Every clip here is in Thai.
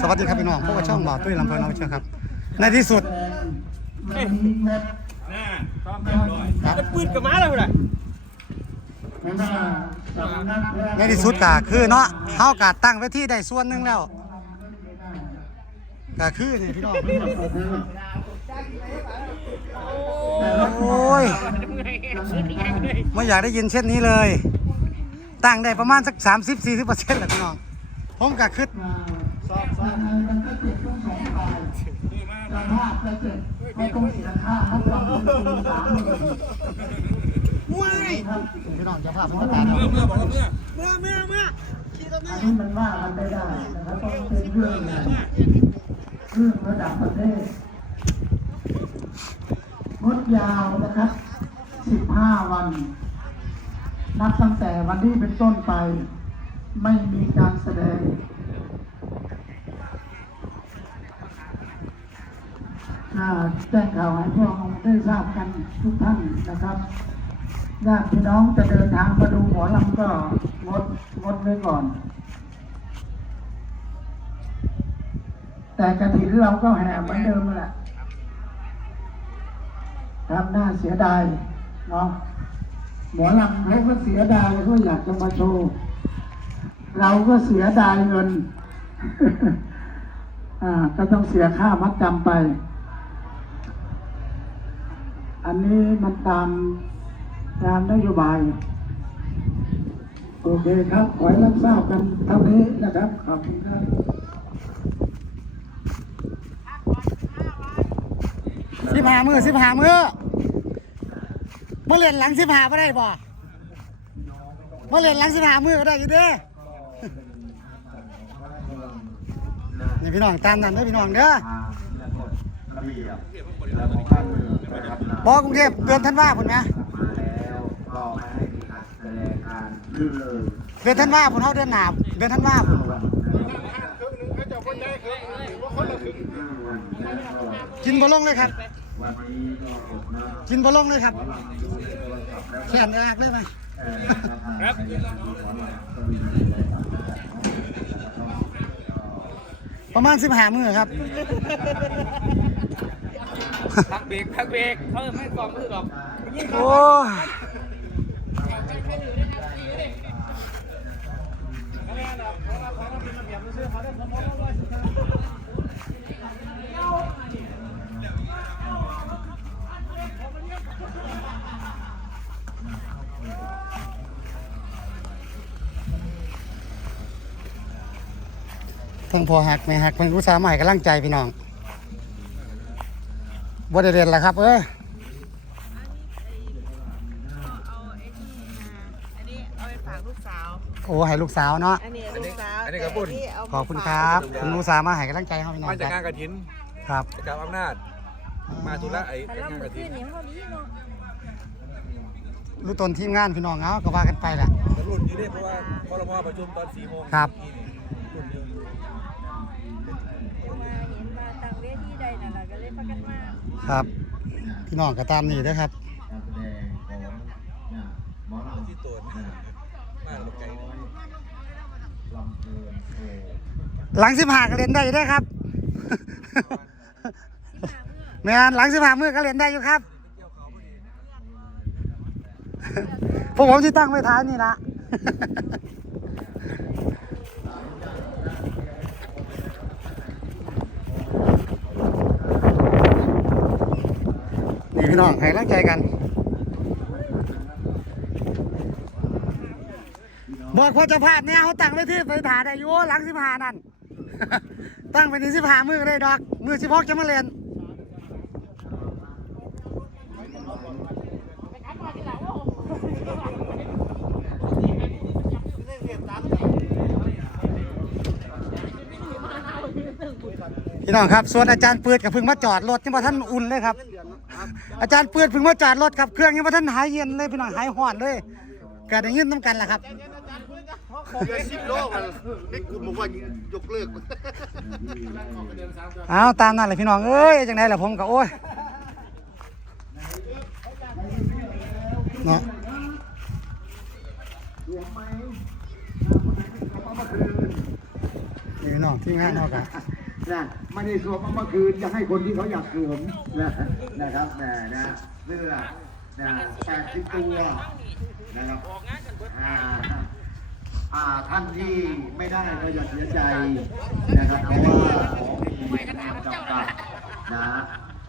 สวัสดีครับพี่น้องพวกบช่องบ่าวตุ้ยลำเพลินน้องเชื่อครับ ในที่สุดจะปืนกับม้าแล้วเหรอในที่สุดก็คือเนาะเฮากาตั้งไว้ที่ได้ส่วนหนึ่งแล้วก็คือนี่พี่น้องโอ้ยไม่อยากได้ยินเช่นนี้เลย ตั้งได้ประมาณสัก 30-40%แหละพี่น้อง ผมก็คิ ดพี่น้องจะพาพบกันเมื่อเมื่อบอกว่าเมื่อเมื่อเมื่อเมื่ออันนี้มันว่ามันไม่ได้นะครับต้องเป็นเรื่องเรื่องระดับประเทศงดยาวนะครับ 15 วัน นับตั้งแต่วันนี้เป็นต้นไป ไม่มีการแสดง แจ้งข่าวให้พวกเราได้ทราบกันทุกท่านนะครับญาติพี่น้องจะเดินทางมาดูหมอลำก็งดงดไว้ก่อน แต่กระถินเราก็แห่เหมือนเดิมแหละครับน่าเสียดายเนาะหมอลำเขาก็เสียดายเขาอยากจะมาโชว์เราก็เสียดายเงิน อ่าก็ต้องเสียค่ามัดจำไป อันนี้มันตามตามนโยบาย โอเคครับ ขอให้รับทราบกันเท่านี้นะครับ ขอบคุณครับสิบหามือสิบหามือเมื่อเรียนหลังสิบหาไม่ได้บ่เมื่อเรียนหลังสิบหามือก็ได้อยู่เด้นี่พี่น้องตามนั้นเด้อพี่น้องเด้อบอ กกรุงเทพเดือนธันวาพุ่นไหมเดือนธันวาพุ่นเขาเดือนหนาเดือนธันวาพุ่นกินบ่ลงเลยครับ กินบ่ลงเลยครับแขนแอกเลยไหมครับประมาณสิบหามือครับ พักเบรกพักเบรกเขาไม่กองมือหรอกโอ้ยทั้งพอหักไม่หักเป็นรู้สาห์ใหม่กำลังใจพี่น้อง บ่ได้เรียนแล้วครับ เอ้ยอันนี้เอาไปฝากลูกสาว โอ้ให้ลูกสาวเนาะอันนี้ลูกสาวอันนี้กระปุ่นแต่เาขอบคุณครับคุณรู้สาห์มาให้กำลังใจเขาพี่น้องมาจากคงารันบกระถินครับจากอำนาจ มาธุระไอ้แต่งานเรากระถิขึ้นนอย่างเท่านี้เนาะรู้ตนทีมงานพี่น้องเอาก็ว่ากันไปแหละ รุ่นอยู่ด้วยเพราะว่าพลมประชุมตอน4โมงครับ รุ่นอยู่ มาเห็นมาต่างเวที ใดนั่นแหละก็เลยพากันมาครับ พี่น้องก็ตามนี่เด้อครับที่ตัวมาลูกไก่หลังสิบหาก็เล่นได้อยู่เด้อครับ แม่นหลังสิบหามือก็เล่นได้อยู่ครับ พวกผมที่ตั้งไว้ท้ายนี่ละ นี่พี่น้องให้กำลังใจกันบอกว่าจะพลาดเนี่ยเขาตั้งไว้ที่ไปถายได้อยู่หลังสิบหานั่น ตั้งไปนี่สิบหามือก็ได้ดอก มือสิบหกจะมาเรียนพี่น้องครับ ส่วนอาจารย์เปิดกับพึ่งมาจอดรถยังมาท่านอุ่นเลยครับ อาจารย์เปิดพึ่งมาจอดรถครับเครื่องยังมาท่านหายเย็นเลยพี่น้องหายห่อนเลยเกิดได้ยินน้ำกันล่ะครับเดือนสิบโลมันนี่กูบอกว่ายกเลิกเอาตามนั่นเลยพี่น้องเอ้ยจังไดล่ะผมก็โอ้ยเนาะนี่พี่พี่น้องทีมงานเฮาก็นะไม่ได้สวมเอามาคืนจะให้คนที่เขาอยากสวมนะนะครับแหมนะเสื้อนะแปดสิบตัวนะครับอ่าอ่าท่านที่ไม่ได้ก็อย่าเสียใจนะครับเพราะว่าของมีจำกัดนะ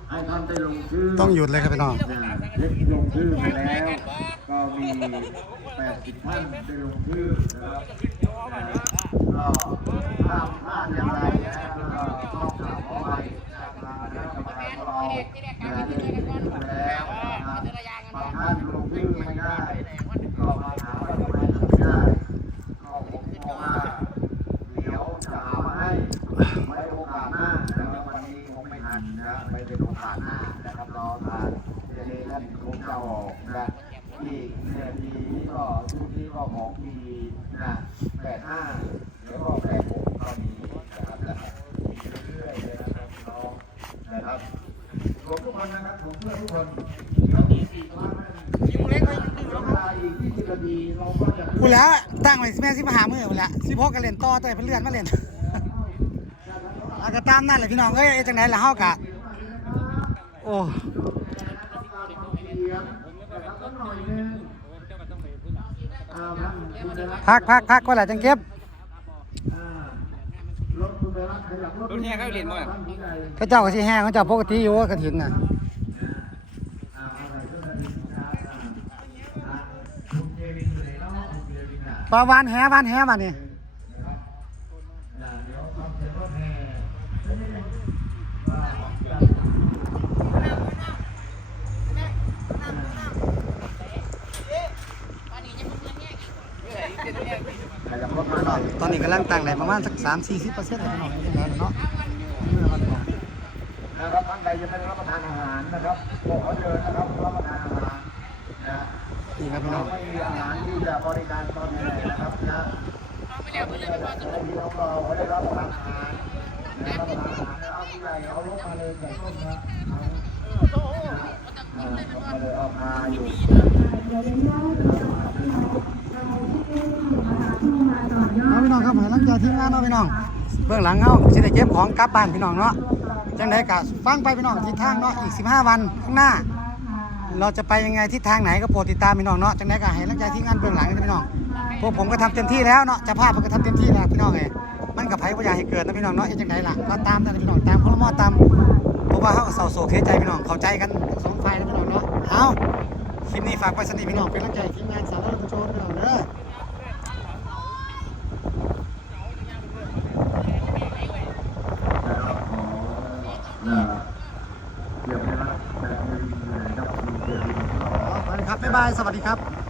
ให้ท่านได้ลงชื่อต้องหยุดเลยครับพี่น้องนะเล็กลงชื่อไปแล้ว ก็มีแปดสิบท่านได้ลงชื่อนะครับก็ถ้าพลาดอย่างไรนะก็ต้องกราบขอไปทางคณะกรรมการของเรานะได้ลงชื่อไปแล้วนะครับบางท่านลงชื่อไม่ได้ ก็มาถามว่าทำไมไม่ได้ ก็ผมมองว่าเดี๋ยวจะหามาให้ไว้โอกาสหน้านะครับวันนี้คงไม่ทันนะไปเป็นโอกาสหน้านะครับรอทานเจเนท่านคงจะออกนะ อีกเดือนนี้ก็ชุดนี้ก็ของปีนะแปดห้าเดี๋ยวก็แปดหกก็มีนะครับแล้วก็มีเรื่อยๆเลยนะครับน้องนะครับผมทุกคนนะครับผมเพื่อนทุกคนเดี๋ยวอีกสี่วันยิงเล็กไปยิงเวลาอีกยี่สิบนาทีเราก็จะพูดแล้วตั้งไว้แม่สิมาหามือพูดแล้วสิพกกันเล่นต่อแต่เพิ่นเลื่อนมาเล่นอาก็ตามนั่นแหละพี่น้องเอ้ยจังไดล่ะเฮากะโอ้ พักพักพักก็แหละจังเก็บรถแห่เขาเรียนบ่อยเขาเจ้าก็สิแห้งเขาเจ้าปกติอยู่กระถินน่ะปลาวานแหวานแหมานี่ ตอนนี้กำลังตั้งได้ประมาณสัก3 40เปอร์เซ็นต์แล้วพี่น้องจังไดล่ะเนาะนะครับท่านใดยังไม่ได้รับประทานอาหารนะครับบอกเขาเดินนะครับรับประทานอาหารนะนี่ครับพี่น้เราองไม่มีอาหารที่จะบริการตอนนี้นะครับนะที่เราเราเขาได้รับประทานอาหารนะรับประทานอาหารแล้วเอาผู้ใหญ่เอาลงมาเลยใส่ต้นนะเอาเอามาเลยเอามาอยู่เอา พี่น้องครับห้กำลังใจทีมงานเนาะพี่น้องเบื้องหลังเฮาสิได้เก็บของกลับบ้านพี่น้องเนาะจังไดก็ฟังไปพี่น้องทิศทางเนาะอีก 15 วันข้างหน้า เราจะไปยังไงทิศทางไหนก็โปรดติดตามพี่น้องเนาะจังไดก็ให้กำลังใจทีมงานเบื้องหลังนะพี่น้องพวกผมก็ทำเต็มที่แล้วเนาะจะภาพก็ทำเต็มที่แล้วพี่น้องเอ้มันกับไผบ่อยากให้เกิดนะพี่น้องเนาะเอ๊ะจังไดล่ะก็ตามนะพี่น้องตามพลมอตามเพราะว่าเฮาก็เศร้าโศกเสียใจพี่น้องเข้าใจกันสองฝ่ายนะพี่น้องเนาะเอาคลิปนี้ฝากไว้สนิทพี่น้องเป็นกำลังใจทีมงานสาวน้อยผู้โชว์พี่น้องเด้อ นะครับขอนะเดี๋ยวนะครับแบบนี้เลยนะครับมีเจอร์ สวัสดีครับ บ๊ายบาย สวัสดีครับ